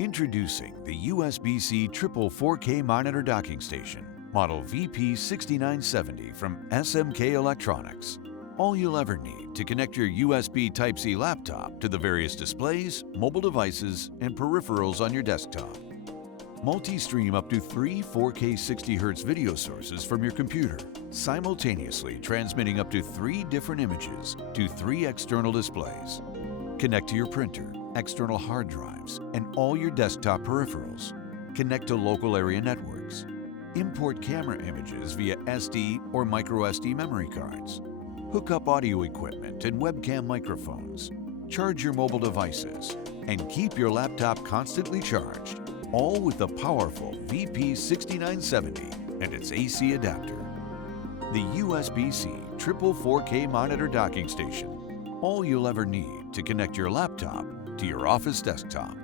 Introducing the USB-C Triple 4K monitor docking station, model VP6970 from SMK Electronics. All you'll ever need to connect your USB Type-C laptop to the various displays, mobile devices, and peripherals on your desktop. Multi-stream up to 3 4K 60Hz video sources from your computer, simultaneously transmitting up to 3 different images to 3 external displays. Connect to your printer, external hard drives, and all your desktop peripherals. Connect to local area networks. Import camera images via SD or microSD memory cards. Hook up audio equipment and webcam microphones. Charge your mobile devices, and keep your laptop constantly charged, all with the powerful VP6970 and its AC adapter. The USB-C Triple 4K monitor docking station. All you'll ever need to connect your laptop to your office desktop.